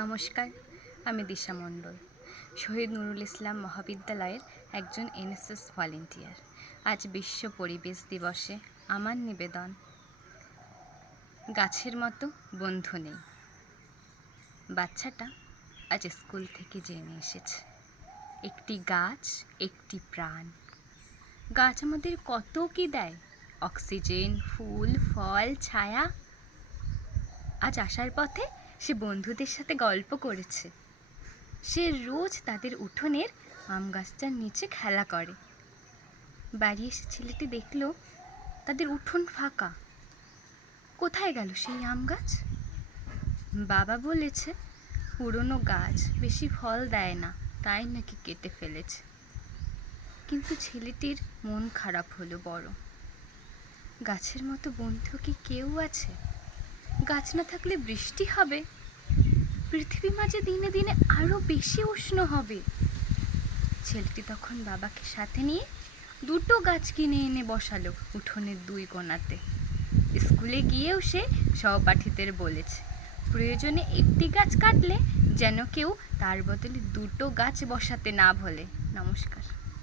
নমস্কার, আমি দিশা মণ্ডল, শহীদ নুরুল ইসলাম মহাবিদ্যালয়ের একজন এনএসএস ভলেন্টিয়ার। আজ বিশ্ব পরিবেশ দিবসে আমার নিবেদন, গাছের মতো বন্ধু নেই। বাচ্চাটা আজ স্কুল থেকে জেনে এসেছে, একটি গাছ একটি প্রাণ। গাছ আমাদের কত কি দেয়, অক্সিজেন, ফুল, ফল, ছায়া। আজ আসার পথে সে বন্ধুদের সাথে গল্প করেছে। সে রোজ তাদের উঠোনের আম গাছটার নিচে খেলা করে। বাড়ি এসে ছেলেটি দেখল তাদের উঠোন ফাঁকা। কোথায় গেল সেই আম গাছ? বাবা বলেছে পুরনো গাছ বেশি ফল দেয় না, তাই নাকি কেটে ফেলেছে। কিন্তু ছেলেটির মন খারাপ হলো বড়। গাছের মতো বন্ধু কি কেউ আছে? গাছ না থাকলে বৃষ্টি হবে, পৃথিবী মাঝে দিনে দিনে আরো বেশি উষ্ণ হবে। ছেলেটি তখন বাবাকে সাথে নিয়ে দুটো গাছ কিনে এনে বসালো উঠোনের দুই কোণাতে। স্কুলে গিয়েও সে সহপাঠীদের বলেছে, প্রয়োজনে একটি গাছ কাটলে যেন কেউ তার বদলে দুটো গাছ বসাতে না ভোলে। নমস্কার।